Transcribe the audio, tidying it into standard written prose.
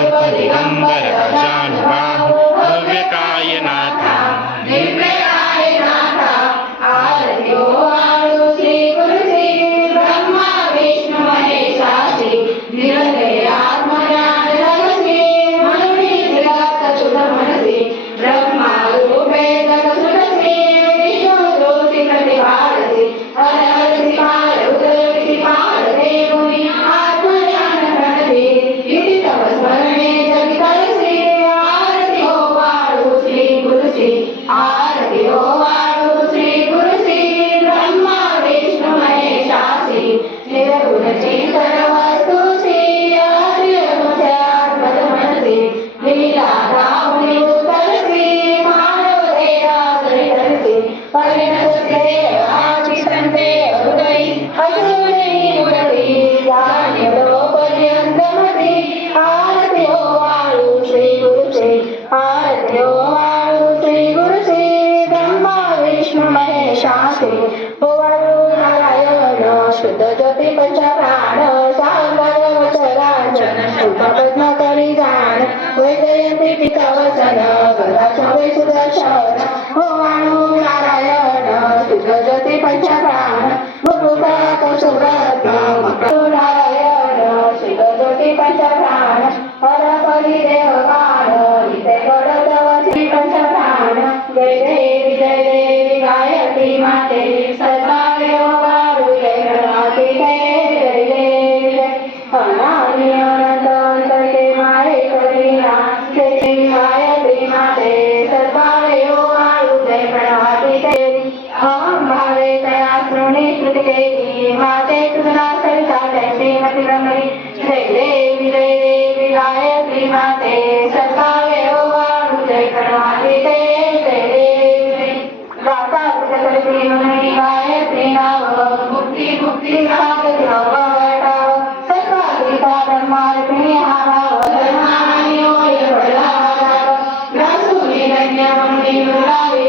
शुभ दिगंबर गजानन भव्यकाय नाथा निर्भयाय नाथा आरती ओ आळू श्री गुरु श्री ब्रह्मा विष्णु महेशासी निरंजय आत्मज्ञान रहसी मनुनी जगत सुध मनसी ब्रह्मा रूपे जगसुरसी विष्णु ज्योति प्रतिभासी हर हर श्रीपाल उदय श्रीपाल देवुनि आत्मज्ञान प्रणति इति तव स्मरणे जगितरसी आरती ओ आळू श्री गुरु श्री आरती ओ आळू श्री गुरु श्री ब्रह्मा विष्णु महेशासी निर्गुण चेतन वस्तु श्री आत्मध्यात्मक मनसी लीला राहुनि उत्तरसी मानव देहाधरितरसी परिणतसे आचितन्ते हृदयि अशुभि मुरली पर्यन्तमति आरती ओ आळू श्री गुरु श्री आरती ओ आळू श्री गुरु श्री ब्रह्मा विष्णु महेशासी ओ आळू नारायण शुद्ध ज्योती पंचप्राण सागर वचरांचन शुद्ध पद्म करी जाण वैजयंती पितवसन गदाचंद्रे सुदर्शन ओ आळू नारायण शुद्ध ज्योती पंचप्राण मुकुटा कौशुभरत्न नारायण शुद्ध ज्योती पंचप्राण हर परी देवकान इथे गडदवती पंचप्राण जय देवी गायत्री माते सदा देवारू जय गणाती जय देवी अनादि अनंत अंतके मारे करीना जय देवी गायत्री माते सदा देवारू जय गणाती देवी हम भावे तया श्रुणी श्रुति केली माते तुझना सरिता जय श्रीमती रमणी जय देवी गायत्री माते सदा देवारू जय गणाती जय देवी गाता तुझ्याकडे म्हणून गायत्री नाव मुक्ती मुक्ती सागरी नवटाव सर्व गीता ब्रह्मार्पणी हा भाव धर्मानी होय भरला ग्रासुनी रंग्य मंदी मुरारी